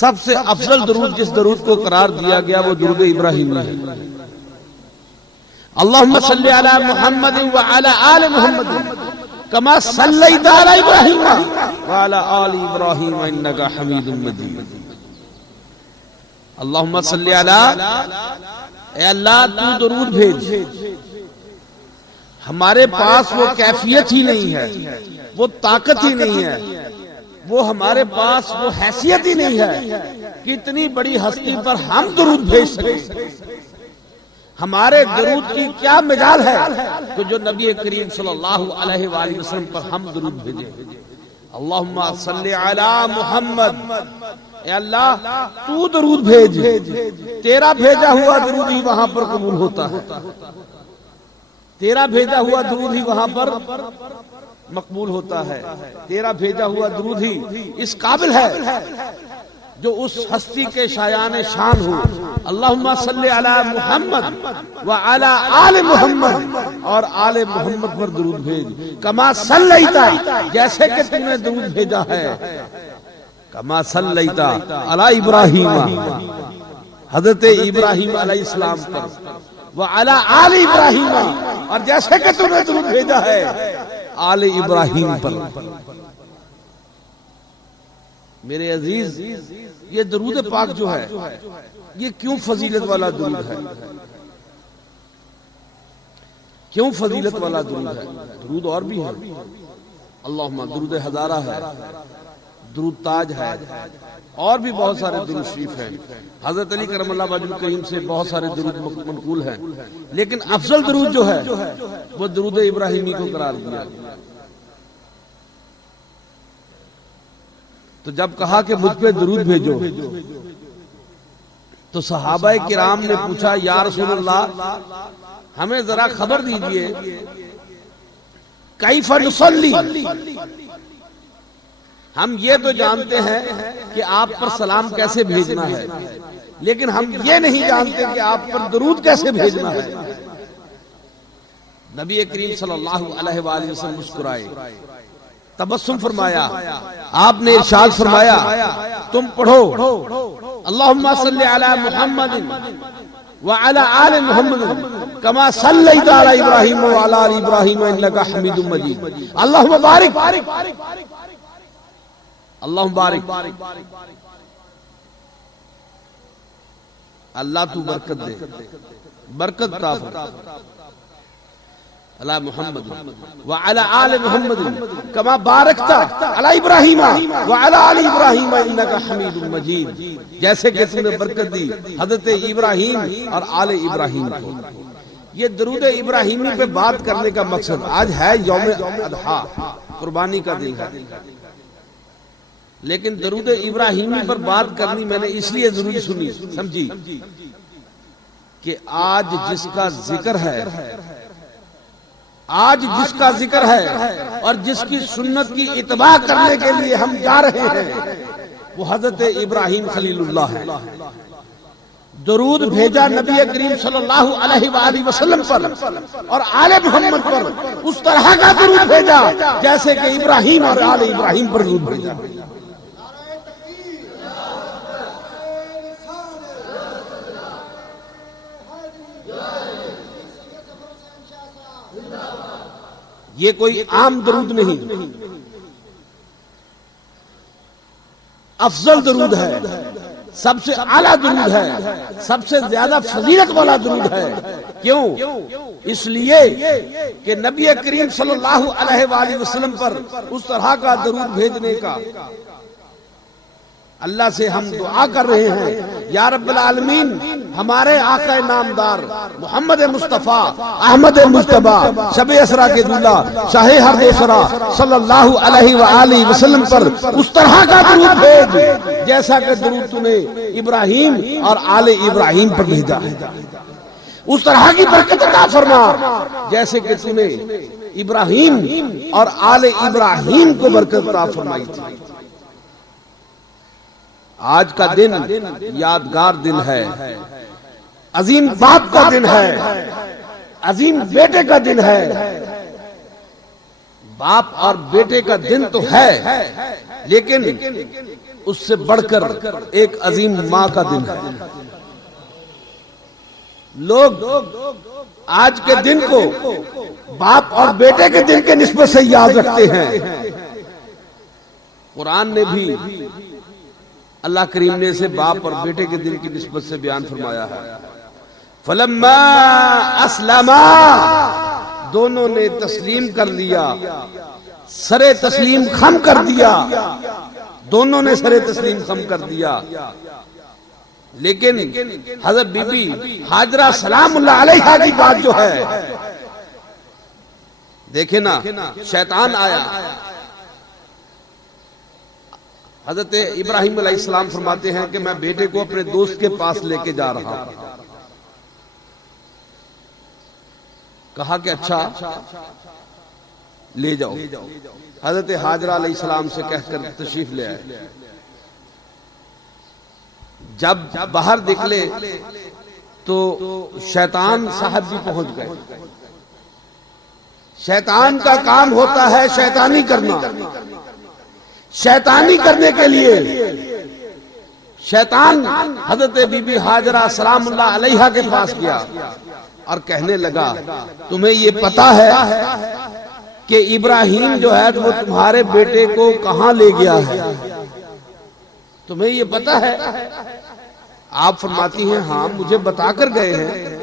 سب سے افضل درود جس درود کو قرار دیا گیا وہ درود ابراہیمی ہے. اللہم صلی علی محمد وعلی آل محمد کما صلیت علی ابراہیم وعلی آل ابراہیم انکا حمید مجید. اللہم صلی علی، اے اللہ تو درود بھیج. ہمارے پاس وہ کیفیت ہی نہیں ہے، وہ طاقت ہی نہیں ہے، وہ ہمارے پاس وہ حیثیت ہی نہیں ہے کہ اتنی بڑی ہستی پر ہم درود بھیج سکیں. ہمارے درود کی کیا مجال ہے کہ جو نبی کریم صلی اللہ علیہ وآلہ وسلم پر ہم درود بھیجیں. اللہم صلی علی محمد، اے اللہ تو درود بھیج. تیرا بھیجا ہوا درود ہی وہاں پر قبول ہوتا ہے، تیرا بھیجا ہوا درود ہی وہاں پر مقبول ہوتا ہے. تیرا بھیجا ہوا درود ہی اس قابل ہے جو اس ہستی کے شایان شان ہو. اللہم صلی علی محمد وعلی آل محمد، اور آل محمد پر درود بھیج. کما صلیت، جیسے کہ تم نے درود بھیجا ہے. کما صلیت علی ابراہیم، حضرت ابراہیم علیہ السلام پر. وعلی آل ابراہیم، اور جیسے کہ تم نے درود بھیجا ہے آل ابراہیم پر. میرے عزیز، یہ درود پاک جو ہے یہ کیوں فضیلت والا درود ہے؟ کیوں فضیلت والا درود ہے؟ درود اور بھی ہے. اللہم درود ہزارہ ہے، درود تاج ہے، اور بھی بہت سارے درود شریف ہیں. حضرت علی کرم اللہ وجہ کریم سے بہت سارے درود منقول ہیں، لیکن افضل درود جو ہے وہ درود ابراہیمی کو قرار دیا. تو جب کہا کہ مجھ پہ درود بھیجو تو صحابہ کرام نے پوچھا یا رسول اللہ ہمیں ذرا خبر دیجئے کیف نصلی. ہم یہ تو جانتے ہیں کہ آپ پر سلام کیسے بھیجنا ہے، لیکن ہم یہ نہیں جانتے کہ آپ پر درود کیسے بھیجنا ہے. نبی کریم صلی اللہ علیہ وآلہ وسلم مسکرائے، تبسم فرمایا. آپ نے ارشاد فرمایا تم پڑھو اللہم صلی علی محمد وعلی آل محمد کما صلیت علی ابراہیم وعلی آل ابراہیم انکا حمید مجید. اللہم بارک، اللہم بارک، اللہ تو برکت دے، برکت عطا فرما. علی محمد وعلی آل محمد کما بارکت علی ابراہیم وعلی آل ابراہیم انکا حمید مجید. جیسے کہ تم نے برکت دی حضرت ابراہیم اور آل ابراہیم کو. یہ درود ابراہیمی پہ بات کرنے کا مقصد، آج ہے یوم اضحیٰ، قربانی کا دن ہے، لیکن درود ابراہیمی پر بات کرنی میں نے اس لیے ضروری سمجھی کہ آج جس کا ذکر ہے، آج جس کا ذکر ہے اور جس کی سنت کی اتباع کرنے کے لیے ہم جا رہے ہیں وہ حضرت ابراہیم خلیل اللہ ہے. درود بھیجا نبی کریم صلی اللہ علیہ وآلہ وسلم پر اور آل محمد پر اس طرح کا درود بھیجا جیسے کہ ابراہیم اور آل ابراہیم پر درود بھیجا. یہ کوئی عام درود نہیں، افضل درود ہے، سب سے اعلیٰ درود ہے، سب سے زیادہ فضیلت والا درود ہے. کیوں؟ اس لیے کہ نبی کریم صلی اللہ علیہ وآلہ وسلم پر اس طرح کا درود بھیجنے کا اللہ سے ہم دعا کر رہے ہیں. یا رب العالمین ہمارے آقا نامدار محمد مصطفیٰ احمد مجتبی شب اسرا کے دولہ شاہ ہر دوسرا صلی اللہ علیہ وآلہ وسلم پر اس طرح کا درود بھیج جیسا کہ درود تو نے ابراہیم اور آل ابراہیم پر بھیجا ہے. اس طرح کی برکت عطا فرما جیسے کہ تو نے ابراہیم اور آل ابراہیم کو برکت عطا فرمائی تھی. آج کا دن یادگار دن ہے، عظیم باپ کا دن ہے، عظیم بیٹے کا دن ہے. باپ اور بیٹے کا دن تو ہے، لیکن اس سے بڑھ کر ایک عظیم ماں کا دن ہے۔ لوگ آج کے دن کو باپ اور بیٹے کے دن کے نسبت سے یاد رکھتے ہیں۔ قرآن نے بھی اللہ کریم نے اسے باپ اور بیٹے کے دن کی نسبت سے بیان فرمایا ہے۔ فلما اسلما، دونوں نے تسلیم کر لیا، سرے تسلیم خم کر دیا، دونوں نے سرے تسلیم خم کر دیا۔ لیکن حضرت بی بی ہاجرہ سلام اللہ علیہا کی بات جو ہے، دیکھیں نا، شیطان آیا۔ حضرت ابراہیم علیہ السلام فرماتے ہیں کہ میں بیٹے کو اپنے دوست کے پاس لے کے جا رہا ہوں۔ کہا کہ اچھا لے جاؤ۔ حضرت ہاجرہ علیہ السلام سے کہہ کر تشریف لے آئے۔ جب باہر نکلے تو شیطان صاحب بھی پہنچ گئے۔ شیطان کا کام ہوتا ہے شیطانی کرنا۔ شیطانی کرنے کے لیے شیطان حضرت بی بی ہاجرہ سلام اللہ علیہا کے پاس گیا اور کہنے لگا تمہیں یہ پتا ہے کہ ابراہیم جو ہے وہ تمہارے بیٹے کو کہاں لے گیا ہے؟ تمہیں یہ پتا ہے؟ آپ فرماتی ہیں ہاں مجھے بتا کر گئے ہیں،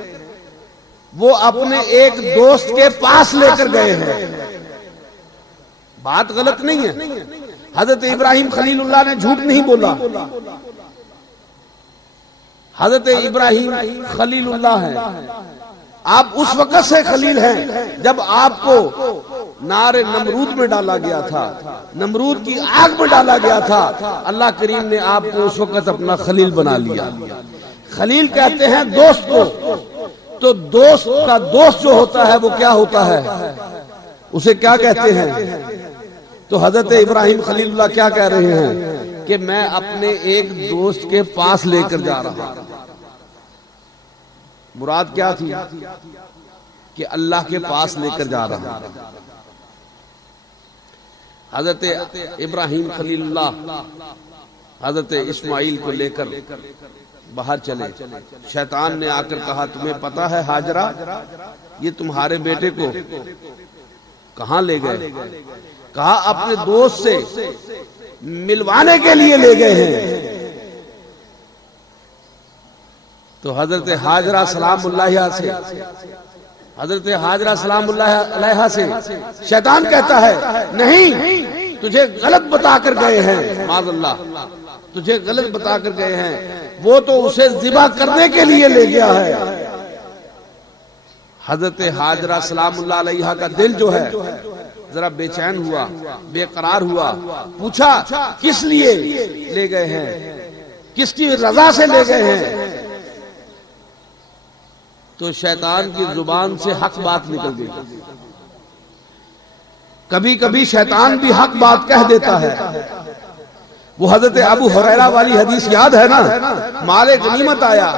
وہ اپنے ایک دوست کے پاس لے کر گئے ہیں۔ بات غلط نہیں ہے، حضرت ابراہیم خلیل اللہ نے جھوٹ نہیں بولا۔ حضرت ابراہیم خلیل اللہ ہیں، آپ اس وقت سے خلیل ہیں جب آپ کو نار نمرود میں ڈالا گیا تھا، نمرود کی آگ میں ڈالا گیا تھا، اللہ کریم نے آپ کو اس وقت اپنا خلیل بنا لیا۔ خلیل کہتے ہیں دوست کو، تو دوست کا دوست جو ہوتا ہے وہ کیا ہوتا ہے، اسے کیا کہتے ہیں؟ تو حضرت ابراہیم خلیل اللہ کیا کہہ رہے ہیں کہ میں اپنے ایک دوست کے پاس لے کر جا رہا ہوں۔ مراد کیا تھی کہ اللہ کے پاس لے کر جا رہا ہوں۔ حضرت ابراہیم خلیل اللہ حضرت اسماعیل کو لے کر باہر چلے۔ شیطان نے آ کر کہا تمہیں پتا ہے ہاجرہ یہ تمہارے بیٹے کو کہاں لے گئے؟ کہا اپنے دوست سے ملوانے کے لیے لے گئے ہیں۔ تو حضرت ہاجرہ سلام اللہ سے حضرت ہاجرہ سلام اللہ علیہا سے شیطان کہتا ہے نہیں تجھے غلط بتا کر گئے ہیں، معاذ اللہ تجھے غلط بتا کر گئے ہیں، وہ تو اسے ذبح کرنے کے لیے لے گیا ہے۔ حضرت ہاجرہ سلام اللہ علیہا کا دل جو ہے ذرا بے چین ہوا، بے قرار ہوا، پوچھا کس لیے لے گئے ہیں، کس کی رضا سے لے گئے ہیں؟ تو شیطان کی زبان سے حق بات نکل گئی۔ کبھی کبھی شیطان بھی حق بات کہہ دیتا ہے۔ وہ حضرت ابو ہریرہ والی حدیث یاد ہے نا، مال غنیمت آیا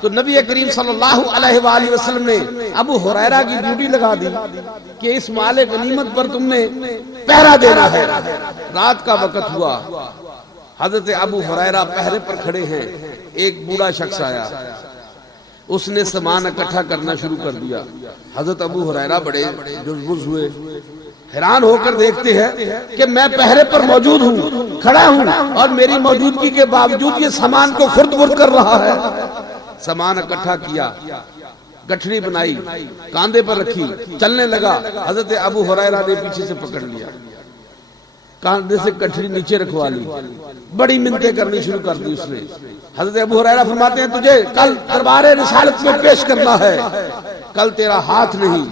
تو نبی کریم صلی اللہ علیہ وآلہ وسلم نے ابو ہریرہ کی ڈیوٹی لگا دی کہ اس مال غنیمت پر تم نے پہرا دینا ہے۔ رات کا وقت ہوا، حضرت ابو ہریرہ پہرے پر کھڑے ہیں، ایک بوڑھا شخص آیا، اس نے سامان اکٹھا کرنا شروع کر دیا۔ حضرت ابو ہریرہ بڑے جذبوز ہوئے، حیران ہو کر دیکھتے ہیں کہ میں پہرے پر موجود ہوں، کھڑا ہوں، اور میری موجودگی کے باوجود یہ سامان کو خرد برد کر رہا ہے۔ سامان اکٹھا کیا، گٹھڑی بنائی، کاندھے پر رکھی، چلنے لگا۔ حضرت ابو ہریرہ نے پیچھے سے پکڑ لیا، کاندھے سے گٹھڑی نیچے رکھوا لی، بڑی منتیں کرنی شروع کر دی اس نے۔ حضرت ابو ہریرہ فرماتے ہیں تجھے کل دربار رسالت میں پیش کرنا ہے، کل تیرا ہاتھ نہیں،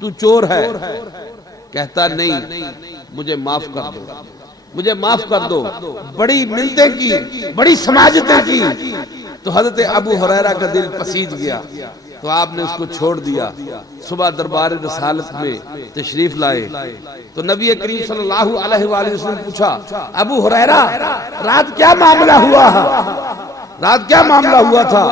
تو چور ہے۔ کہتا نہیں مجھے معاف کر دو، مجھے معاف کر دو۔ بڑی منتیں کی، بڑی سماجتیں کی، تو حضرت ابو ہریرہ کا دل پسیج گیا، تو آپ نے اس کو چھوڑ دیا۔ صبح دربار رسالت میں تشریف لائے تو نبی کریم صلی اللہ علیہ وآلہ وسلم پوچھا ابو ہریرہ رات کیا معاملہ ہوا؟ رات کیا معاملہ ہوا تھا؟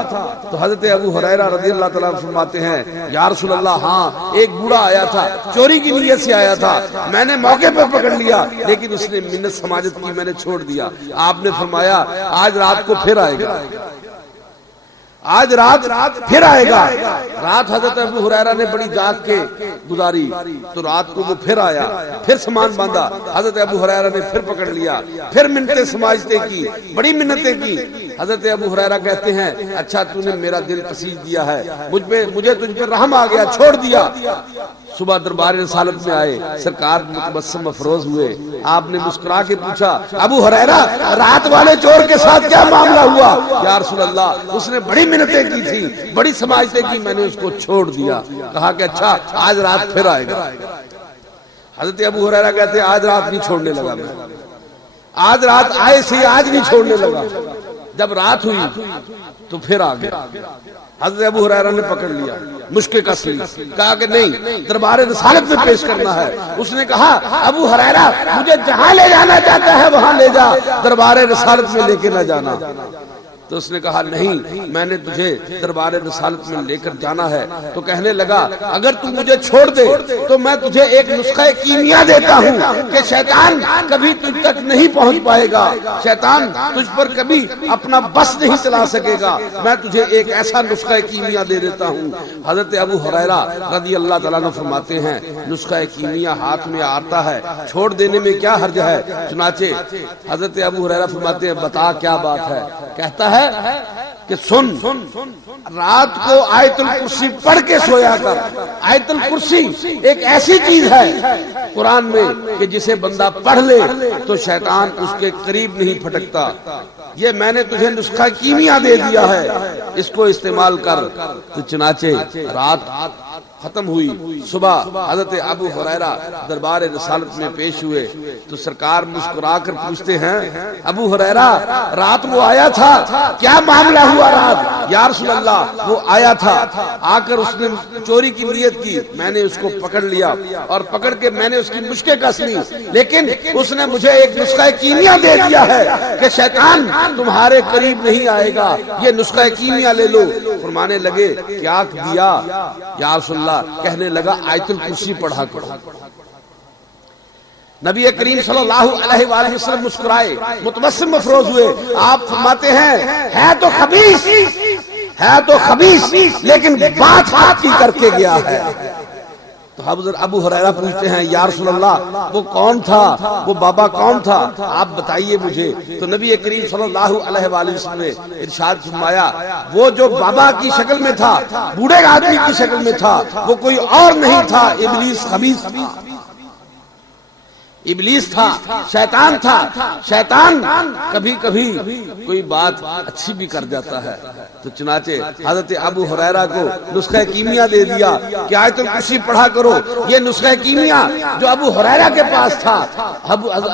تو حضرت ابو ہریرہ رضی اللہ تعالیٰ عنہ فرماتے ہیں یا رسول اللہ ہاں ایک بوڑھا آیا تھا، چوری کی نیت سے آیا تھا، میں نے موقع پر پکڑ لیا لیکن اس نے منت سماجت کی، میں نے چھوڑ دیا۔ آپ نے فرمایا آج رات کو پھر آئے گا، آج رات پھر آئے گا۔ رات حضرت ابو ہریرہ نے بڑی جاگ کے گزاری تو رات کو وہ پھر آیا، پھر سامان باندھا، حضرت ابو ہریرہ نے پھر پکڑ لیا، پھر منتیں سماجتیں کی، بڑی منتیں کی۔ حضرت ابو ہریرہ کہتے ہیں اچھا تو نے میرا دل پسیج دیا ہے، مجھے تجھ پر رحم آ گیا، چھوڑ دیا۔ صبح دربار رسالت میں آئے، سرکار متبسم افروز ہوئے، آپ نے مسکرا کے پوچھا ابو ہریرہ رات والے چور کے ساتھ کیا معاملہ ہوا؟ یا رسول اللہ اس نے بڑی منتیں کی تھی، بڑی سماجتیں کی، میں نے اس کو چھوڑ دیا۔ کہا کہ اچھا آج رات پھر آئے گا۔ حضرت ابو ہریرہ کہتے ہیں آج رات نہیں چھوڑنے لگا، میں آج رات آئے سے آج نہیں چھوڑنے لگا۔ جب رات ہوئی تو پھر آ گیا۔ حضرت ابو ہریرہ نے پکڑ لیا، مشکل کس لی، کہا کہ نہیں دربار رسالت میں پیش کرنا ہے۔ اس نے کہا ابو ہریرہ مجھے جہاں لے جانا چاہتا ہے وہاں لے جا، دربار رسالت میں لے کے نہ جانا۔ تو اس نے کہا نہیں میں نے تجھے دربار رسالت میں لے کر جانا ہے۔ تو کہنے لگا اگر تم مجھے چھوڑ دے تو میں تجھے ایک نسخہ کیمیا دیتا ہوں کہ شیطان کبھی تجھ تک نہیں پہنچ پائے گا، شیطان تجھ پر کبھی اپنا بس نہیں چلا سکے گا، میں تجھے ایک ایسا نسخہ کیمیا دے دیتا ہوں۔ حضرت ابو ہریرہ رضی اللہ تعالیٰ عنہ فرماتے ہیں نسخہ کیمیا ہاتھ میں آتا ہے، چھوڑ دینے میں کیا حرج ہے؟ چنانچہ حضرت ابو ہریرہ فرماتے ہیں بتا کیا بات ہے؟ کہتا ہے کہ سن رات کو آیت الکرسی پڑھ کے سویا کر۔ آیت الکرسی ایک ایسی چیز ہے قرآن میں کہ جسے بندہ پڑھ لے تو شیطان اس کے قریب نہیں پھٹکتا۔ یہ میں نے تجھے نسخہ کیمیا دے دیا ہے، اس کو استعمال کر۔ تو چنانچہ رات ختم ہوئی، صبح حضرت ابو ہریرہ دربار رسالت میں پیش ہوئے تو سرکار مسکرا کر پوچھتے ہیں ابو ہریرہ رات وہ آیا تھا، کیا معاملہ ہوا رات؟ یا رسول اللہ وہ آیا تھا، آ کر اس نے چوری کی نیت کی، میں نے اس کو پکڑ لیا اور پکڑ کے میں نے اس کی مشکیں کس لی، لیکن اس نے مجھے ایک نسخہ کیمیا دے دیا ہے کہ شیطان تمہارے قریب نہیں آئے گا، یہ نسخہ کیمیا لے لو۔ فرمانے لگے کیا دیا؟ یا رسول اللہ کہنے لگا آیت الکرسی پڑھا کرو۔ نبی کریم صلی اللہ علیہ وآلہ وسلم مسکرائے، متبسم افروز ہوئے، آپ فرماتے ہیں ہے تو خبیث، ہے تو خبیث لیکن بات حق کی کر کے گیا ہے۔ تو حضرت ابو ہریرہ پوچھتے ہیں یا رسول اللہ وہ کون تھا، وہ بابا کون تھا، آپ بتائیے مجھے۔ تو نبی کریم صلی اللہ علیہ وآلہ وسلم نے ارشاد فرمایا وہ جو بابا کی شکل میں تھا، بوڑھے آدمی کی شکل میں تھا، وہ کوئی اور نہیں تھا ابلیس خبیث، ابلیس تھا، شیطان تھا۔ شیطان کبھی کبھی کوئی بات اچھی بھی کر جاتا ہے۔ تو چنانچہ حضرت ابو ہریرہ کو نسخہ کیمیا دے دیا کہ آیت الکرسی پڑھا کرو۔ یہ نسخہ کیمیا جو ابو ہریرہ کے پاس تھا،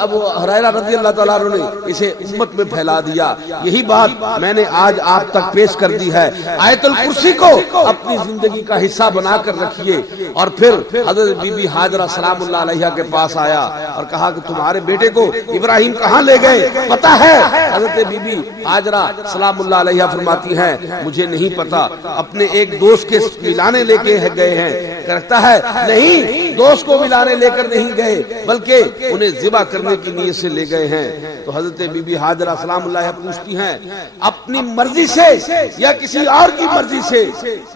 ابو ہریرہ رضی اللہ تعالیٰ عنہ نے اسے امت میں پھیلا دیا۔ یہی بات میں نے آج آپ تک پیش کر دی ہے۔ آیت الکرسی کو اپنی زندگی کا حصہ بنا کر رکھیے۔ اور پھر حضرت بی بی ہاجرہ سلام اللہ علیہا کے پاس آیا اور کہا کہ تمہارے بیٹے کو ابراہیم کہاں لے گئے پتہ ہے؟ حضرت بی بی ہاجرہ سلام اللہ علیہا فرماتی ہیں مجھے نہیں پتا، اپنے ایک دوست کے ملانے لے کے گئے ہیں۔ کہتا ہے نہیں دوست کو ملانے لے کر نہیں گئے بلکہ انہیں ذبح کرنے کی نیت سے لے گئے ہیں۔ تو حضرت بی بی ہاجرہ سلام اللہ علیہا پوچھتی ہیں اپنی مرضی سے یا کسی اور کی مرضی سے؟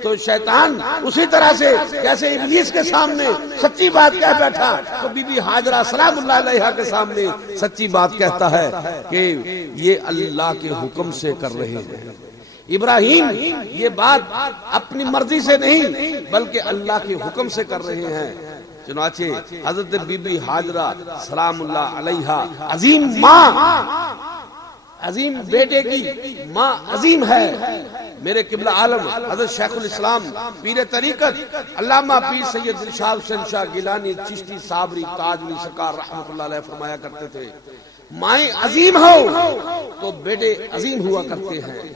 تو شیطان اسی طرح سے جیسے ابلیس کے سامنے سچی بات کہہ بیٹھا تو بی بی ہاجرہ سلام اللہ علیہا کے سامنے سچی بات کہتا ہے کہ یہ اللہ کے حکم سے کر رہے ہیں۔ ابراہیم یہ بات اپنی مرضی سے نہیں بلکہ اللہ کے حکم سے کر رہے ہیں۔ چنانچہ حضرت بی بی ہاجرہ سلام اللہ علیہا عظیم ماں، عظیم بیٹے کی ماں عظیم ہے۔ میرے قبلہ عالم حضرت شیخ الاسلام پیر طریقت علامہ پیر سید دلشاد حسین شاہ گیلانی چشتی صابری تاجوی سرکار رحمۃ اللہ علیہ فرمایا کرتے تھے مائیں عظیم ہو تو بیٹے عظیم ہوا کرتے ہیں،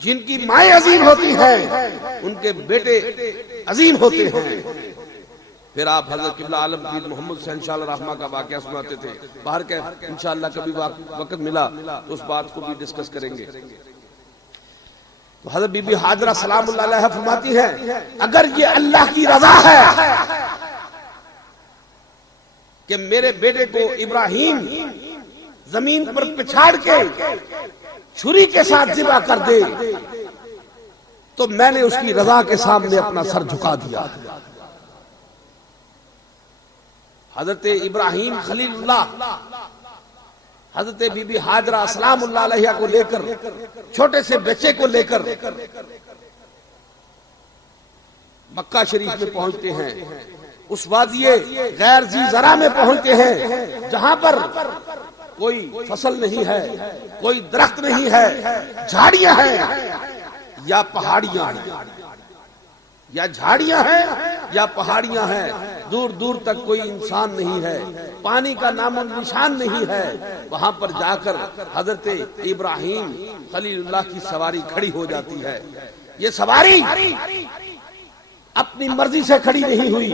جن کی مائیں عظیم ہوتی ہیں ان کے بیٹے عظیم ہوتے ہیں۔ پھر آپ حضرت قبلہ عالم پیر محمد سے انشاءاللہ رحمہ کا واقعہ سناتے تھے. باہر کے انشاءاللہ کبھی وقت ملا تو اس بات کو بھی ڈسکس کریں گے. تو حضرت بی بی ہاجرہ سلام اللہ علیہ فرماتی ہیں اگر یہ اللہ کی رضا ہے کہ میرے بیٹے کو ابراہیم زمین پر پچھاڑ کے چھری کے ساتھ ذبح کر دے تو میں نے اس کی رضا کے سامنے اپنا سر جھکا دیا. حضرت ابراہیم خلیل اللہ حضرت بی بی ہاجرہ سلام اللہ علیہ کو لے کر چھوٹے سے بچے کو لے کر مکہ شریف میں پہنچتے ہیں. اس وادی غیر ذی زرع میں پہنچتے ہیں جہاں پر کوئی فصل نہیں ہے, کوئی درخت نہیں ہے, جھاڑیاں ہیں یا پہاڑیاں ہیں, یا جھاڑیاں ہیں یا پہاڑیاں ہیں, دور دور تک کوئی انسان نہیں ہے, پانی کا نام و نشان نہیں ہے. وہاں پر جا کر حضرت ابراہیم خلیل اللہ کی سواری کھڑی ہو جاتی ہے. یہ سواری اپنی مرضی سے کھڑی نہیں ہوئی,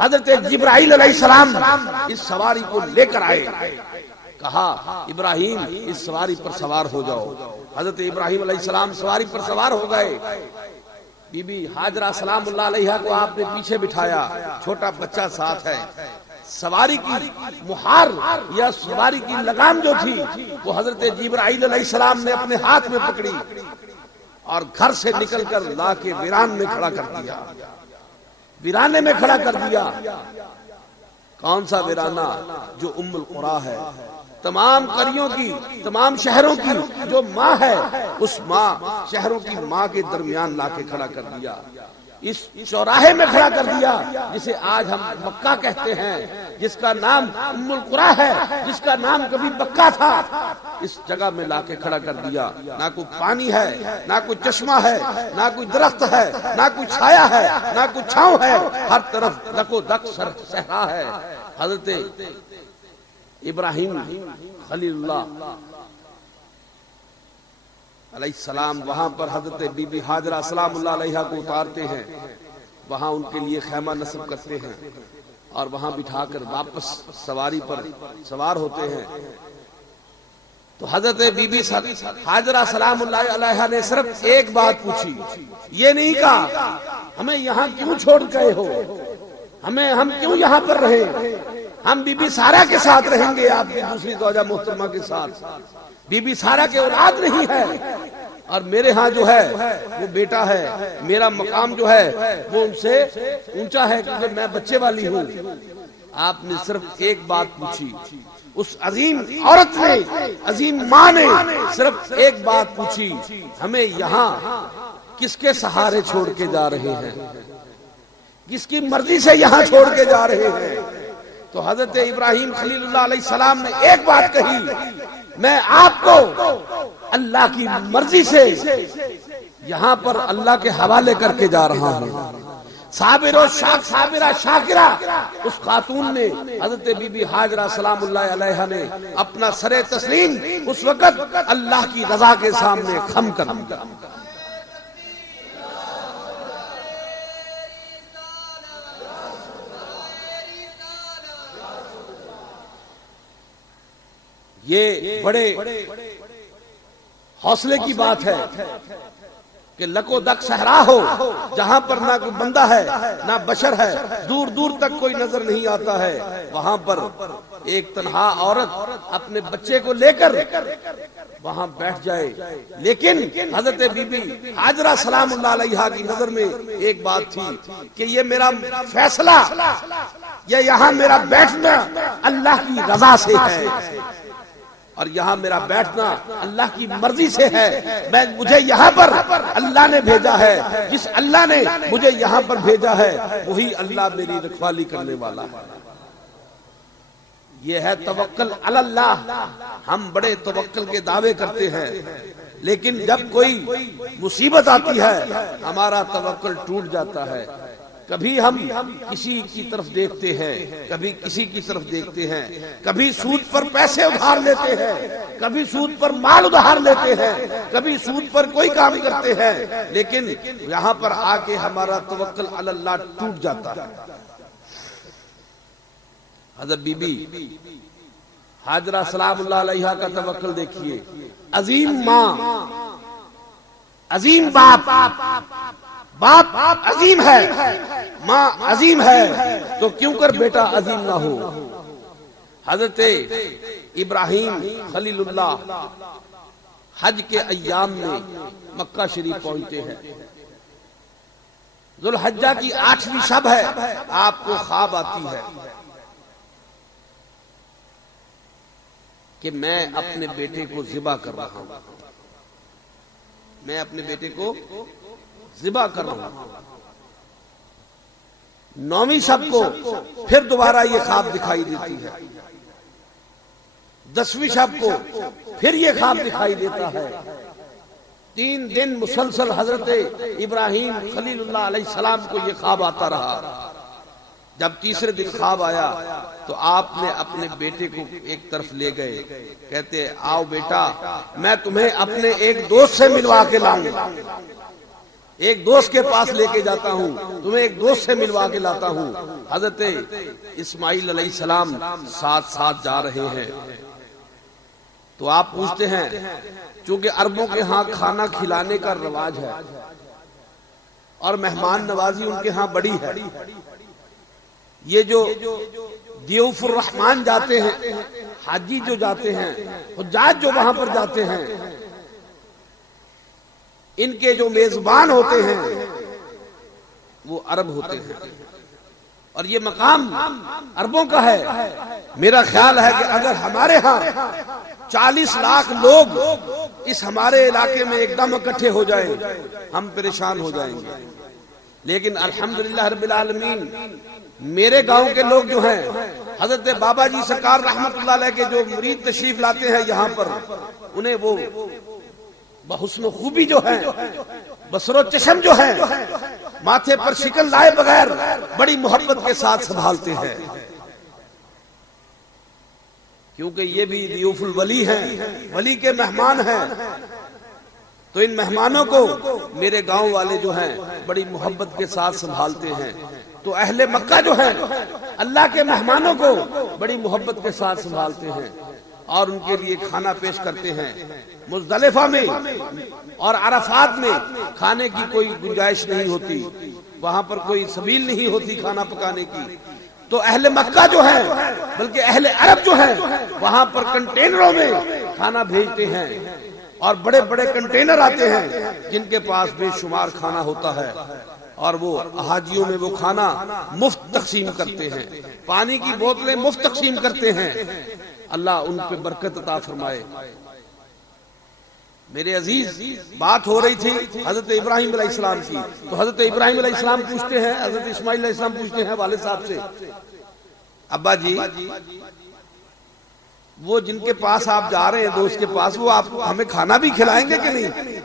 حضرت جبرائیل علیہ السلام اس سواری کو لے کر آئے, کہا ابراہیم اس سواری پر سوار ہو جاؤ. حضرت ابراہیم علیہ السلام سواری پر سوار ہو گئے. بی بی ہاجرہ سلام اللہ علیہ کو آپ نے پیچھے بٹھایا, چھوٹا بچہ ساتھ ہے. سواری کی مہار یا سواری کی لگام جو تھی وہ حضرت جبرائیل علیہ السلام نے اپنے ہاتھ میں پکڑی اور گھر سے نکل کر لا کے ویران میں کھڑا کر دیا, ویرانے میں کھڑا کر دیا. کون سا ویرانہ؟ جو ام القریٰ ہے, تمام قریوں کی, تمام شہروں کی جو ماں ہے, اس ماں شہروں کی ماں کے درمیان لا کے کھڑا کر دیا. اس چوراہے میں کھڑا کر دیا جسے آج ہم مکہ کہتے ہیں, جس کا نام ام القریٰ ہے, جس کا نام کبھی مکہ تھا. اس جگہ میں لا کے کھڑا کر دیا. نہ کوئی پانی ہے, نہ کوئی چشمہ ہے, نہ کوئی درخت ہے, نہ کوئی چھایا ہے, نہ کوئی چھاؤں ہے, ہر طرف دکو دک صحرا ہے. حضرت ابراہیم خلیل اللہ علیہ السلام وہاں پر حضرت بی بی ہاجرہ سلام اللہ علیہ کو اتارتے ہیں, وہاں ان کے لیے خیمہ نصب کرتے ہیں اور وہاں بٹھا کر واپس سواری پر سوار ہوتے ہیں. تو حضرت بی بی ہاجرہ سلام اللہ علیہ نے صرف ایک بات پوچھی, یہ نہیں کہا ہمیں یہاں کیوں چھوڑ گئے ہو, ہم کیوں یہاں پر رہے, ہم بی بی سارا کے ساتھ رہیں گے, آپ کی دوسری زوجہ محترمہ کے ساتھ. بی بی سارا کے اولاد نہیں ہے اور میرے ہاں جو ہے وہ بیٹا ہے, میرا مقام جو ہے وہ ان سے اونچا ہے کیونکہ میں بچے والی ہوں. آپ نے صرف ایک بات پوچھی, اس عظیم عورت نے, عظیم ماں نے صرف ایک بات پوچھی, ہمیں یہاں کس کے سہارے چھوڑ کے جا رہے ہیں, کس کی مرضی سے یہاں چھوڑ کے جا رہے ہیں. تو حضرت ابراہیم خلیل اللہ علیہ السلام نے ایک بات کہی, میں آپ کو اللہ کی مرضی سے یہاں پر اللہ کے حوالے کر کے جا رہا ہوں. صابرہ شاکرہ اس خاتون نے, حضرت بی بی ہاجرہ سلام اللہ علیہ نے اپنا سر تسلیم اس وقت اللہ کی رضا کے سامنے خم کر دیا. یہ بڑے حوصلے کی بات ہے کہ لکو دک صحرا ہو جہاں پر نہ کوئی بندہ ہے نہ بشر ہے, دور دور تک کوئی نظر نہیں آتا ہے, وہاں پر ایک تنہا عورت اپنے بچے کو لے کر وہاں بیٹھ جائے. لیکن حضرت بی بی ہاجرہ سلام اللہ علیہ کی نظر میں ایک بات تھی کہ یہ میرا فیصلہ, یہ یہاں میرا بیٹھنا اللہ کی رضا سے ہے اور یہاں میرا بیٹھنا اللہ کی مرضی سے ہے. مجھے یہاں پر اللہ نے بھیجا ہے, جس اللہ نے مجھے یہاں پر بھیجا ہے وہی اللہ میری رکھوالی کرنے والا ہے. یہ ہے توکل علی اللہ. ہم بڑے توکل کے دعوے کرتے ہیں لیکن جب کوئی مصیبت آتی ہے ہمارا توکل ٹوٹ جاتا ہے. کبھی ہم کسی کی طرف دیکھتے ہیں, کبھی کسی کی طرف دیکھتے ہیں, کبھی سود پر پیسے ادھار لیتے ہیں, کبھی سود پر مال ادھار لیتے ہیں, کبھی سود پر کوئی کام کرتے ہیں, لیکن یہاں پر آ کے ہمارا توکل علی اللہ ٹوٹ جاتا ہے. حضرت بی بی حاجرہ سلام اللہ علیہا کا توکل دیکھیے، عظیم ماں، عظیم باپ، باپ عظیم ہے، ماں عظیم ہے، تو کیوں کر بیٹا عظیم نہ ہو؟ حضرت ابراہیم خلیل اللہ حج کے ایام میں مکہ شریف پہنچتے ہیں، ذوالحجہ کی 8ویں شب ہے، آپ کو خواب آتی ہے کہ میں اپنے بیٹے کو ذبح کر رہا ہوں، میں اپنے بیٹے کو ذبح کر رہا ہوں۔ 9ویں شب کو پھر دوبارہ یہ خواب دکھائی دیتی ہے، 10ویں شب کو پھر یہ خواب دکھائی دیتا ہے۔ 3 دن مسلسل حضرت ابراہیم خلیل اللہ علیہ السلام کو یہ خواب آتا رہا۔ جب تیسرے دن خواب آیا تو آپ نے اپنے بیٹے کو ایک طرف لے گئے، کہتے آؤ بیٹا، میں تمہیں اپنے ایک دوست سے ملوا کے لاؤں گا، ایک دوست کے پاس لے کے جاتا ہوں، تمہیں ایک دوست سے ملوا کے لاتا ہوں۔ حضرت اسماعیل علیہ السلام ساتھ ساتھ جا رہے ہیں، تو آپ پوچھتے ہیں، چونکہ عربوں کے ہاں کھانا کھلانے کا رواج ہے اور مہمان نوازی ان کے ہاں بڑی ہے، یہ جو ضیوف الرحمان جاتے ہیں، حاجی جو جاتے ہیں، حجاج جو وہاں پر جاتے ہیں، ان کے جو میزبان ہوتے ہیں وہ عرب ہوتے ہیں، اور یہ مقام عربوں کا ہے۔ میرا خیال ہے کہ اگر ہمارے ہاں 40 لاکھ لوگ اس ہمارے علاقے میں ایک دم اکٹھے ہو جائیں، ہم پریشان ہو جائیں گے، لیکن الحمدللہ رب العالمین میرے گاؤں کے لوگ جو ہیں، حضرت بابا جی سرکار رحمت اللہ علیہ کے جو مرید تشریف لاتے ہیں یہاں پر، انہیں وہ بحسن و خوبی جو ہے، بصر و چشم جو ہے، ماتھے پر شکن لائے بغیر بڑی محبت کے ساتھ سنبھالتے ہیں، کیونکہ یہ بھی ضیوف الولی ہیں، ولی کے مہمان ہیں، تو ان مہمانوں کو میرے گاؤں والے جو ہیں بڑی محبت کے ساتھ سنبھالتے ہیں۔ تو اہل مکہ جو ہیں اللہ کے مہمانوں کو بڑی محبت کے ساتھ سنبھالتے ہیں اور ان کے لیے کھانا پیش کرتے ہیں۔ مزدلفہ میں اور عرفات میں کھانے کی کوئی گنجائش نہیں ہوتی، وہاں پر کوئی سبیل نہیں ہوتی کھانا پکانے کی، تو اہل مکہ جو ہیں بلکہ اہل عرب جو ہیں وہاں پر کنٹینروں میں کھانا بھیجتے ہیں، اور بڑے بڑے کنٹینر آتے ہیں جن کے پاس بے شمار کھانا ہوتا ہے، اور وہ حاجیوں میں وہ کھانا مفت تقسیم کرتے ہیں، پانی کی بوتلیں مفت تقسیم کرتے ہیں۔ اللہ ان پہ برکت عطا فرمائے۔ میرے عزیز، بات ہو رہی تھی حضرت ابراہیم علیہ السلام کی، تو حضرت ابراہیم علیہ السلام پوچھتے ہیں، حضرت اسماعیل علیہ السلام پوچھتے ہیں والد صاحب سے، ابا جی وہ جن کے پاس آپ جا رہے ہیں دوست کے پاس، وہ آپ ہمیں کھانا بھی کھلائیں گے کہ نہیں؟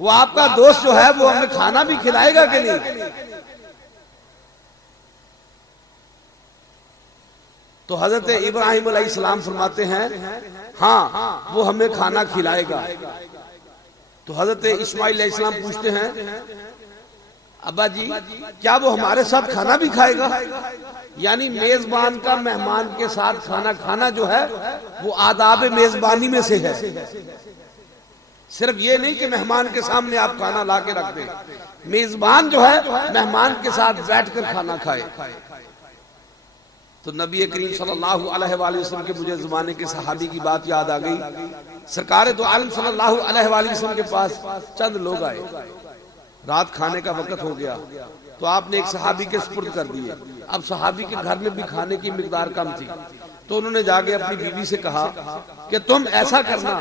وہ آپ کا دوست جو ہے وہ ہمیں کھانا بھی کھلائے گا کہ نہیں؟ تو حضرت ابراہیم علیہ السلام فرماتے ہیں ہاں وہ ہمیں کھانا کھلائے گا۔ تو حضرت اسماعیل علیہ السلام پوچھتے ہیں، ابا جی کیا وہ ہمارے ساتھ کھانا بھی کھائے گا؟ یعنی میزبان کا مہمان کے ساتھ کھانا کھانا جو ہے وہ آداب میزبانی میں سے ہے، صرف یہ نہیں کہ مہمان کے سامنے آپ کھانا لا کے رکھ دیں، میزبان جو ہے مہمان کے ساتھ بیٹھ کر کھانا کھائے۔ تو نبی کریم صلی اللہ علیہ وآلہ وسلم کے مجھے زمانے کے صحابی کی بات یاد آ گئی۔ سرکار دو عالم صلی اللہ علیہ وآلہ وسلم کے پاس چند لوگ آئے، رات کھانے کا وقت ہو گیا، تو آپ نے ایک صحابی کے سپرد کر دیے۔ اب صحابی کے گھر میں بھی کھانے کی مقدار کم تھی، تو انہوں نے جا کے اپنی بیوی سے کہا کہ تم ایسا کرنا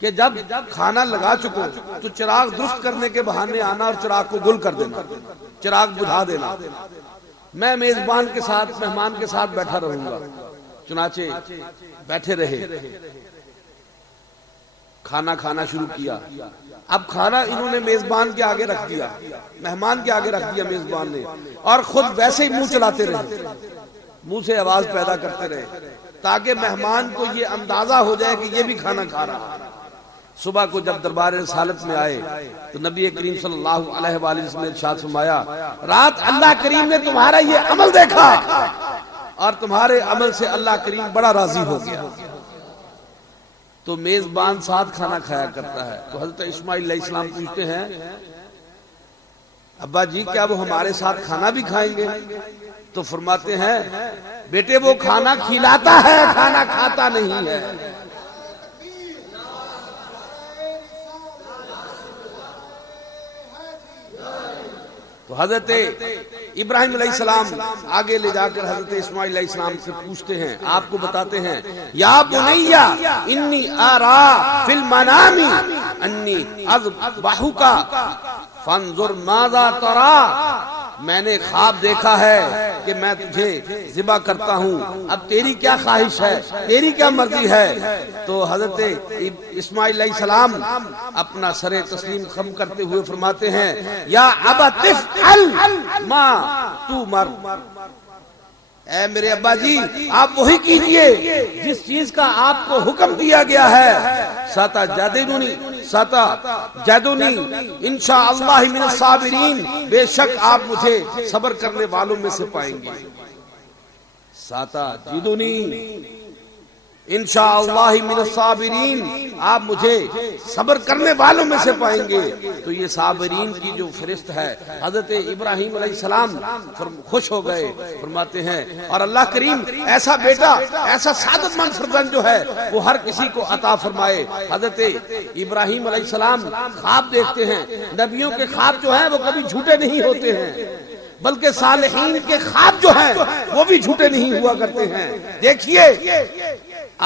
کہ جب کھانا لگا چکو تو چراغ درست کرنے کے بہانے آنا اور چراغ کو گل کر دینا، چراغ بجھا دینا، میں میزبان کے ساتھ مہمان کے ساتھ بیٹھا رہوں گا۔ چنانچہ بیٹھے رہے، کھانا کھانا شروع کیا۔ اب کھانا انہوں نے میزبان کے آگے رکھ دیا، مہمان کے آگے رکھ دیا میزبان نے، اور خود ویسے ہی منہ چلاتے رہے، منہ سے آواز پیدا کرتے رہے، تاکہ مہمان کو یہ اندازہ ہو جائے کہ یہ بھی کھانا کھا رہا۔ صبح کو جب دربار رسالت میں آئے تو نبی کریم صلی اللہ علیہ وآلہ وسلم نے ارشاد فرمایا رات اللہ کریم نے تمہارا یہ عمل دیکھا اور تمہارے عمل سے اللہ کریم بڑا راضی ہو گیا. تو میزبان ساتھ کھانا کھایا کرتا ہے. تو حضرت اسماعیل علیہ السلام پوچھتے ہیں ابا جی کیا وہ ہمارے ساتھ کھانا بھی کھائیں گے؟ تو فرماتے ہیں بیٹے وہ کھانا کھلاتا ہے کھانا کھاتا نہیں ہے. تو حضرت ابراہیم علیہ السلام آگے لے جا کر حضرت اسماعیل علیہ السلام سے پوچھتے ہیں, آپ کو بتاتے ہیں یا بنیا انی آرا فی المنام انی اذبحک فانظر ماذا ترى, میں نے خواب دیکھا ہے کہ میں تجھے ذبح کرتا ہوں, اب تیری کیا خواہش ہے, تیری کیا مرضی ہے. تو حضرت اسماعیل علیہ السلام اپنا سر تسلیم خم کرتے ہوئے فرماتے ہیں یا ابت افعل ما تؤمر, اے میرے ابا جی آپ وہی کیجئے جس چیز کا آپ کو حکم دیا گیا ہے. ستجدنی انشاءاللہ من الصابرین, بے شک آپ مجھے صبر کرنے والوں میں سے پائیں گے. ستجدنی انشاءاللہ من الصابرین, آپ مجھے صبر کرنے والوں میں سے پائیں گے. تو یہ صابرین کی جو فہرست ہے حضرت ابراہیم علیہ السلام خوش ہو گئے. فرماتے ہیں اور اللہ کریم ایسا بیٹا ایسا سعادت مند فرزند جو ہے وہ ہر کسی کو عطا فرمائے. حضرت ابراہیم علیہ السلام خواب دیکھتے ہیں. نبیوں کے خواب جو ہیں وہ کبھی جھوٹے نہیں ہوتے ہیں, بلکہ صالحین کے خواب جو ہیں وہ بھی جھوٹے نہیں ہوا کرتے ہیں. دیکھیے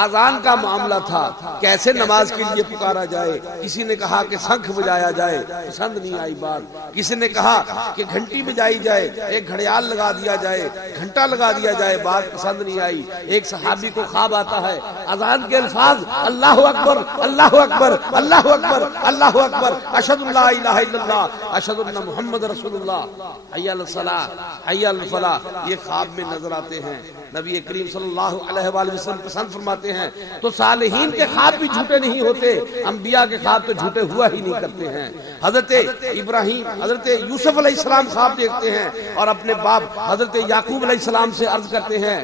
آذان کا معاملہ تھا, کیسے نماز کے لیے پکارا جائے. کسی نے کہا کہ شنکھ بجایا جائے, پسند نہیں آئی بات. کسی نے کہا کہ گھنٹی بجائی جائے, ایک گھڑیال لگا دیا جائے, گھنٹا لگا دیا جائے, بات پسند نہیں آئی. ایک صحابی کو خواب آتا ہے اذان کے الفاظ اللہ اکبر اللہ اکبر اللہ اکبر اللہ اکبر اشہد ان لا الہ الا اللہ اشہد ان محمد رسول اللہ حی علی الصلاۃ حی علی الفلاح, یہ خواب میں نظر آتے ہیں. نبی کریم صلی اللہ علیہ وآلہ وسلم پسند فرماتے ہیں. تو صالحین کے خواب بھی جھوٹے نہیں ہوتے, انبیاء کے خواب تو جھوٹے ہوا ہی نہیں کرتے ہیں. حضرت ابراہیم حضرت یوسف علیہ السلام خواب دیکھتے ہیں اور اپنے باپ حضرت یعقوب علیہ السلام سے عرض کرتے ہیں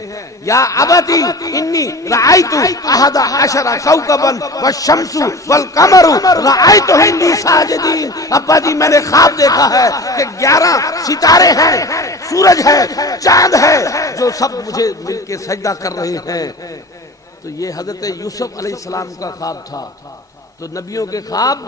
یا ابتی انی رأیت احد عشر کوکبا والشمس والقمر رأیتہم ساجدین, ابا جی میں نے خواب دیکھا ہے کہ 11 ستارے ہیں, سورج ہے, چاند ہے, جو سب مجھے مل کے سجدہ کر رہے ہیں. تو یہ حضرت یوسف علیہ السلام کا خواب تھا. تو نبیوں کے خواب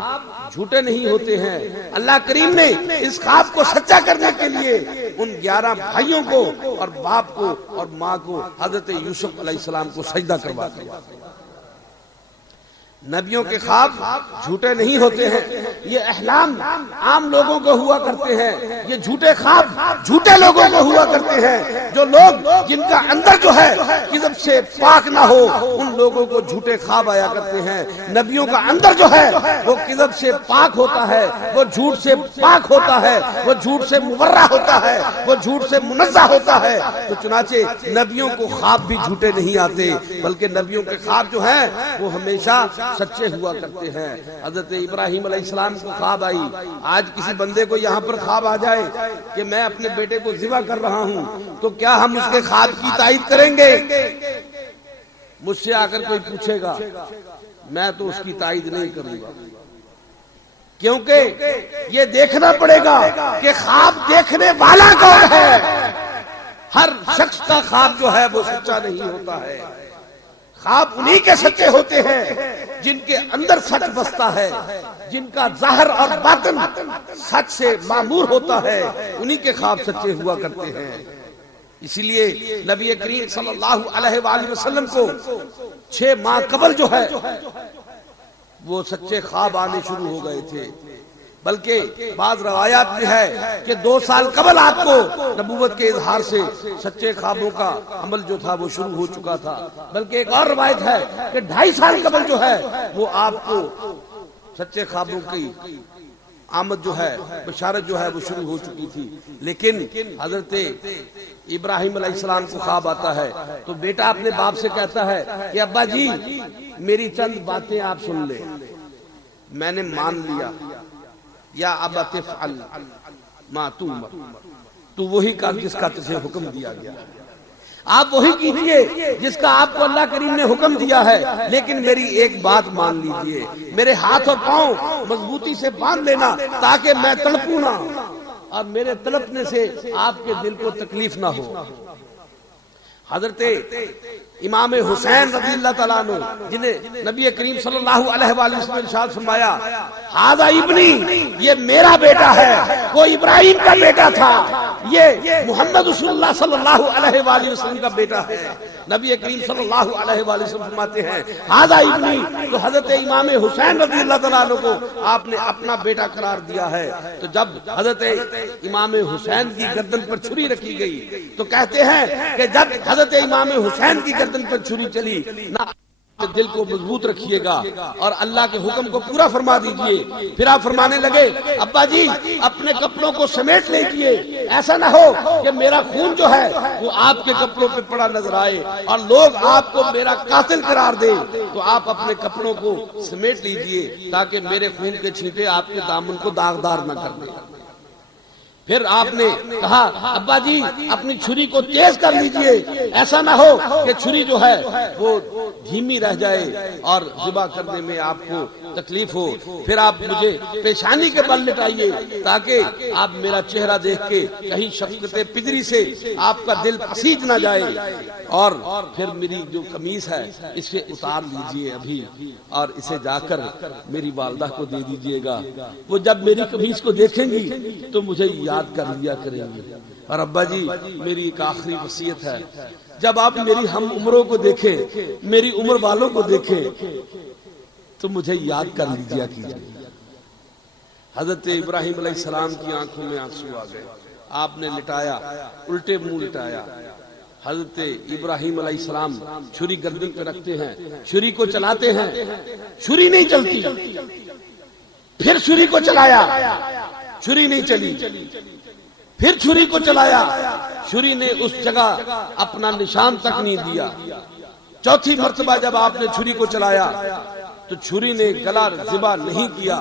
جھوٹے نہیں ہوتے ہیں. اللہ کریم نے اس خواب کو سچا کرنے کے لیے ان 11 بھائیوں کو اور باپ کو اور ماں کو حضرت یوسف علیہ السلام کو سجدہ کروا دیا. نبیوں کے خواب جھوٹے نہیں ہوتے ہیں. یہ احلام عام لوگوں کو ہوا کرتے ہیں, یہ جھوٹے خواب جھوٹے لوگوں کو ہوا کرتے ہیں. جو لوگ جن کا اندر جو ہے کذب سے پاک نہ ہو ان لوگوں کو جھوٹے خواب آیا کرتے ہیں. نبیوں کا اندر جو ہے وہ کذب سے پاک ہوتا ہے, وہ جھوٹ سے پاک ہوتا ہے, وہ جھوٹ سے مبرہ ہوتا ہے, وہ جھوٹ سے منزہ ہوتا ہے. تو چنانچہ نبیوں کو خواب بھی جھوٹے نہیں آتے, بلکہ نبیوں کے خواب جو ہیں وہ ہمیشہ سچے ہوا کرتے ہیں. حضرت ابراہیم علیہ السلام کو خواب آئی. آج کسی بندے کو یہاں پر خواب آ جائے کہ میں اپنے بیٹے کو ذبح کر رہا ہوں, تو کیا ہم اس کے خواب کی تائید کریں گے؟ مجھ سے آ کر کوئی پوچھے گا, میں تو اس کی تائید نہیں کروں گا, کیونکہ یہ دیکھنا پڑے گا کہ خواب دیکھنے والا کون ہے. ہر شخص کا خواب جو ہے وہ سچا نہیں ہوتا ہے. خواب انہی کے سچے ہوتے ہیں جن کے اندر سچ بستا ہے, جن کا ظاہر اور باطن سچ سے معمور ہوتا ہے, انہی کے خواب سچے ہوا کرتے ہیں. اسی لیے نبی کریم صلی اللہ علیہ وآلہ وسلم کو 6 ماہ قبل جو ہے وہ سچے خواب آنے شروع ہو گئے تھے. بلکہ بعض روایات میں ہے کہ 2 سال قبل آپ کو نبوت کے اظہار سے سچے خوابوں کا عمل جو تھا وہ شروع ہو چکا تھا. بلکہ ایک اور روایت ہے کہ 2.5 سال قبل جو ہے وہ آپ کو سچے خوابوں کی آمد جو ہے بشارت جو ہے وہ شروع ہو چکی تھی. لیکن حضرت ابراہیم علیہ السلام کو خواب آتا ہے تو بیٹا اپنے باپ سے کہتا ہے کہ ابا جی میری چند باتیں آپ سن لیں. میں نے مان لیا، یا ابت افعل ما تؤمر، تو وہی کر جس کا تجھے حکم دیا گیا، آپ وہی کیجئے جس کا آپ کو اللہ کریم نے حکم دیا ہے، لیکن میری ایک بات مان لیجئے، میرے ہاتھ اور پاؤں مضبوطی سے باندھ لینا تاکہ میں تڑپوں نہ، اور میرے تڑپنے سے آپ کے دل کو تکلیف نہ ہو۔ حضرت امام حسین رضی اللہ تعالیٰ عنہ جنہیں نبی کریم صلی اللہ علیہ وآلہ وسلم نے ارشاد فرمایا ھذا ابنی، یہ میرا بیٹا ہے، وہ ابراہیم کا بیٹا تھا، یہ محمد رسول اللہ صلی اللہ علیہ وآلہ وسلم کا بیٹا ہے۔ نبی کریم صلی اللہ علیہ وآلہ وسلم فرماتے ہیں ھذا ابنی، تو حضرت امام حسین رضی اللہ تعالیٰ عنہ کو آپ نے اپنا بیٹا قرار دیا ہے۔ تو جب حضرت امام حسین کی گردن پر چھری رکھی گئی تو کہتے ہیں کہ جب حضرت امام حسین کی گردن پر چھری چلی، نہ دل کو مضبوط رکھیے گا اور اللہ کے حکم کو پورا فرما دیجئے۔ پھر آپ فرمانے لگے ابا جی اپنے کپڑوں کو سمیٹ لیجئے، ایسا نہ ہو کہ میرا خون جو ہے وہ آپ کے کپڑوں پہ پڑا نظر آئے اور لوگ آپ کو میرا قاتل قرار دیں، تو آپ اپنے کپڑوں کو سمیٹ لیجئے تاکہ میرے خون کے چھینٹے آپ کے دامن کو داغدار نہ کر دیں۔ پھر آپ نے کہا ابا جی اپنی چھری کو تیز کر لیجئے، ایسا نہ ہو کہ چھری جو ہے وہ دھیمی رہ جائے اور ذبح کرنے میں آپ کو تکلیف ہو۔ پھر آپ مجھے پیشانی کے بل لٹائیے تاکہ آپ میرا چہرہ دیکھ کے کہیں شفقت پدری سے آپ کا دل پسیج نہ جائے، اور پھر میری جو قمیص ہے اسے اتار لیجئے ابھی اور اسے جا کر میری والدہ کو دے دیجئے گا، وہ جب میری قمیص کو دیکھیں گی تو مجھے یاد کر لیا کریں گے۔ اور ابا جی میری ایک آخری وصیت ہے، جب آپ میری ہم عمروں کو دیکھیں، میری عمر والوں کو دیکھیں تو مجھے یاد کر لیجیے کیجیے۔ حضرت ابراہیم علیہ السلام کی آنکھوں میں آنسو آ گئے، آپ نے لٹایا، الٹے منہ لٹایا۔ حضرت ابراہیم علیہ السلام چھری گردن پہ رکھتے ہیں، چھری کو چلاتے ہیں، چھری نہیں چلتی، پھر چھری کو چلایا، چھری نہیں چلی، پھر چھری کو چلایا، چھری نے اس جگہ اپنا نشان تک نہیں دیا۔ چوتھی مرتبہ جب آپ نے چھری کو چلایا تو چھری نے گلا ذبح نہیں کیا،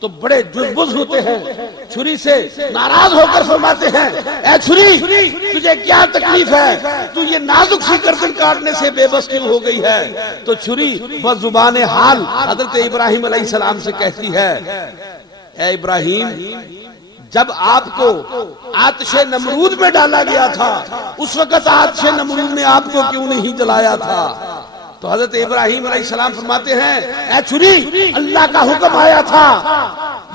تو بڑے جزبز ہوتے ہیں، چھری سے ناراض ہو کر فرماتے ہیں اے چھری تجھے کیا تکلیف ہے، تو یہ نازک سی گردن کاٹنے سے بے بس کیوں ہو گئی ہے؟ تو چھری بزبان حال حضرت ابراہیم علیہ السلام سے کہتی ہے اے ابراہیم، جب آپ کو آتش نمرود میں ڈالا گیا تھا اس وقت آتش نمرود نے آپ کو کیوں نہیں جلایا تھا؟ تو حضرت ابراہیم علیہ السلام فرماتے ہیں اے چھری اللہ کا حکم آیا تھا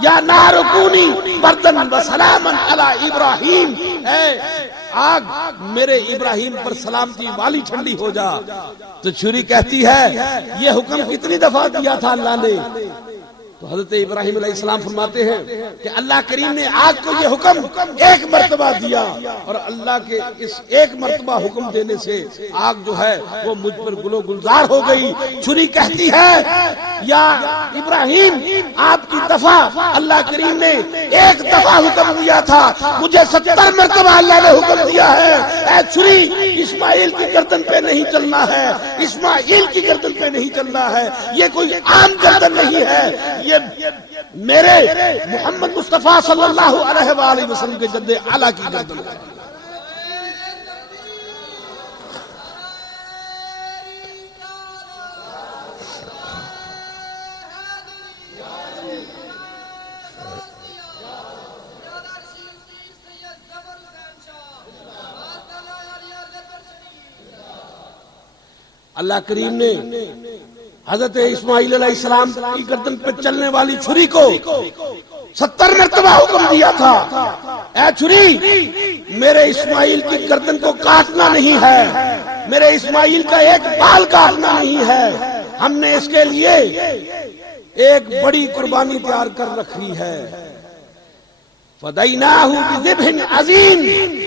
یا نار کونی بردن و سلاما علی ابراہیم، اے آگ میرے ابراہیم پر سلامتی والی ٹھنڈی ہو جا۔ تو چھری کہتی ہے یہ حکم کتنی دفعہ دیا تھا اللہ نے؟ تو حضرت ابراہیم علیہ السلام فرماتے ہیں کہ اللہ کریم نے آگ کو یہ حکم ایک مرتبہ دیا، اور اللہ کے اس ایک مرتبہ حکم دینے سے آگ جو ہے وہ مجھ پر گلو گلزار ہو گئی۔ چھری کہتی ہے یا ابراہیم آپ کی دفعہ اللہ کریم نے ایک دفعہ حکم دیا تھا، مجھے 70 مرتبہ اللہ نے حکم دیا ہے اے چھری اسماعیل کی گردن پہ نہیں چلنا ہے، اسماعیل کی گردن پہ نہیں چلنا ہے، یہ کوئی عام گردن نہیں ہے، یہ میرے محمد مصطفیٰ صلی اللہ علیہ وآلہ وسلم کے جد اعلیٰ کی گردن ہے۔ اللہ کریم نے حضرت اسماعیل علیہ السلام کی گردن پہ چلنے والی چھری کو 70 مرتبہ حکم دیا تھا اے چھری میرے اسماعیل کی گردن کو کاٹنا نہیں ہے، میرے اسماعیل کا ایک بال کاٹنا نہیں ہے، ہم نے اس کے لیے ایک بڑی قربانی تیار کر رکھی ہے۔ فَدَيْنَاهُ بِذِبْحٍ عَظِيمٍ،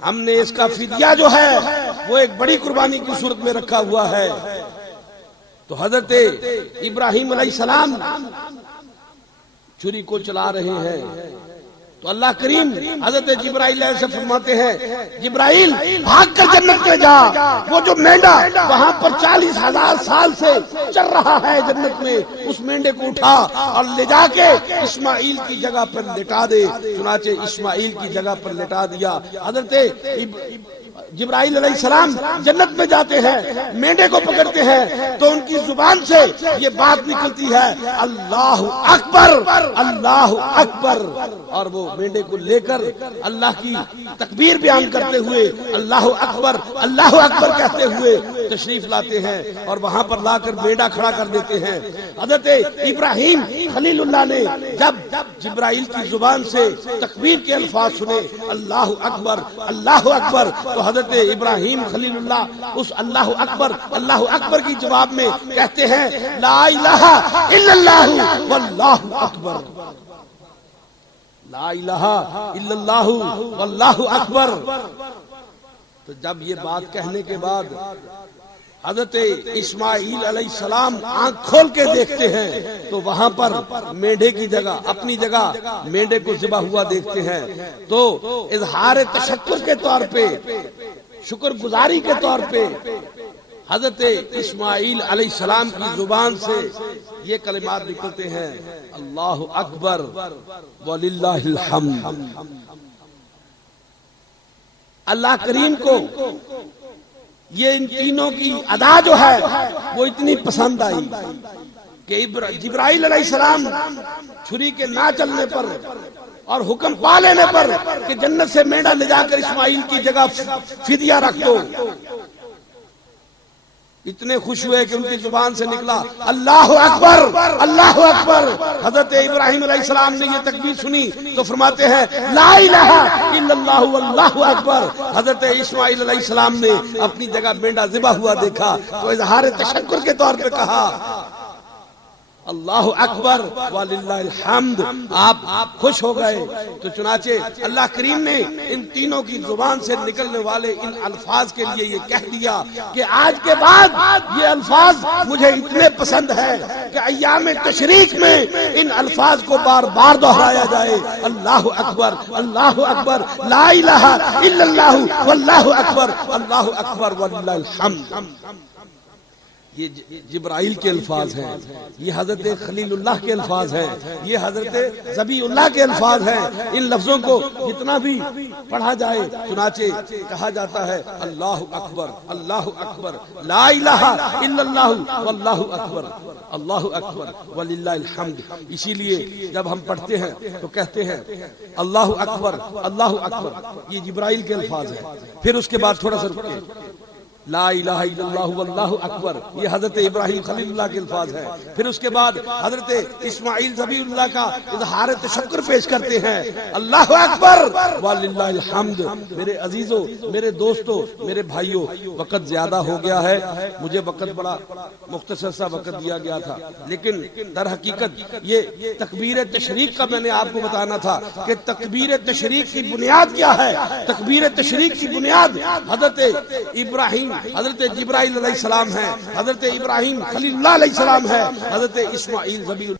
ہم نے اس کا فدیہ جو ہے وہ ایک بڑی قربانی کی صورت میں رکھا ہوا ہے۔ تو حضرت ابراہیم علیہ السلام چھری کو چلا رہے ہیں، تو اللہ کریم حضرت جبرائیل علیہ سے فرماتے ہیں جبرائیل بھاگ کر جنت میں جا، وہ جو مینڈا وہاں پر 40,000 سال سے چل رہا ہے جنت میں، اس مینڈے کو اٹھا اور لے جا کے اسماعیل کی جگہ پر لٹا دے۔ چنانچہ اسماعیل کی جگہ پر لٹا دیا۔ حضرت جبرائیل علیہ السلام جنت میں جاتے ہیں، مینڈے کو پکڑتے ہیں تو ان کی زبان سے یہ بات نکلتی ہے اللہ اکبر اللہ اکبر، اور وہ مینڈے کو لے کر اللہ کی تکبیر بیان کرتے ہوئے اللہ اکبر کہتے ہوئے تشریف لاتے ہیں اور وہاں پر لا کر مینڈا کھڑا کر دیتے ہیں۔ حضرت ابراہیم خلیل اللہ نے جب جبرائیل کی زبان سے تکبیر کے الفاظ سنے اللہ اکبر تو حضرت ابراہیم خلیل اللہ اس اللہ اکبر کی جواب میں کہتے ہیں لا الہ الا اللہ واللہ اکبر، لا الہ الا اللہ واللہ اکبر۔ تو جب یہ بات کہنے کے بعد حضرت اسماعیل علیہ السلام آنکھ کھول کے دیکھتے ہیں تو وہاں پر مینڈے کی جگہ اپنی جگہ مینڈے کو ذبح ہوا دیکھتے ہیں۔ تو اظہار تشکر کے طور پہ، شکر گزاری کے طور پہ حضرت اسماعیل علیہ السلام کی زبان سے یہ کلمات نکلتے ہیں اللہ اکبر وللہ الحمد۔ اللہ کریم کو یہ ان تینوں کی ادا جو ہے وہ اتنی پسند آئی کہ جبرائیل علیہ السلام چھری کے نہ چلنے پر اور حکم پا لینے پر کہ جنت سے مینڈا لے جا کر اسماعیل کی جگہ فدیہ رکھ دو، اتنے خوش ہوئے کہ ان کی زبان سے نکلا اللہ اکبر اللہ اکبر۔ حضرت ابراہیم علیہ السلام نے یہ تکبیر سنی تو فرماتے ہیں لا الہ الا اللہ واللہ اکبر۔ حضرت اسماعیل علیہ السلام نے اپنی جگہ مینڈا ذبح ہوا دیکھا تو اظہار تشکر کے طور پہ کہا اللہ اکبر وللہ الحمد، آپ خوش ہو گئے۔ تو چنانچہ اللہ کریم نے ان تینوں کی زبان سے نکلنے والے ان الفاظ کے لیے یہ کہہ دیا کہ آج کے بعد یہ الفاظ مجھے اتنے پسند ہے کہ ایام تشریق میں ان الفاظ کو بار بار دہرایا جائے اللہ اکبر لا الہ الا اللہ واللہ اکبر وللہ الحمد۔ یہ جبرائیل کے الفاظ ہیں، یہ حضرت خلیل اللہ کے الفاظ ہیں، یہ حضرت ذبی اللہ کے الفاظ ہیں۔ ان لفظوں کو جتنا بھی پڑھا جائے چنانچہ کہا جاتا ہے اللہ اکبر لا الہ الا اللہ اکبر وللہ الحمد۔ اسی لیے جب ہم پڑھتے ہیں تو کہتے ہیں اللہ اکبر یہ جبرائیل کے الفاظ ہیں۔ پھر اس کے بعد تھوڑا سا رکیں، لا الہ الا اللہ واللہ اکبر یہ حضرت ابراہیم خلیل اللہ کے الفاظ ہیں۔ پھر اس کے بعد حضرت اسماعیل ذبیح اللہ کا اظہار تشکر پیش کرتے ہیں اللہ اکبر وللہ الحمد۔ میرے عزیزوں، میرے دوستوں، میرے بھائیوں، وقت زیادہ ہو گیا ہے، مجھے وقت بڑا مختصر سا وقت دیا گیا تھا، لیکن در حقیقت یہ تکبیر تشریق کا میں نے آپ کو بتانا تھا کہ تکبیر تشریق کی بنیاد کیا ہے۔ تکبیر تشریق کی بنیاد حضرت ابراہیم حضرت جبرائیل علیہ السلام ہیں، حضرت ابراہیم خلیل اللہ علیہ السلام ہیں، حضرت اسماعیل ذبیح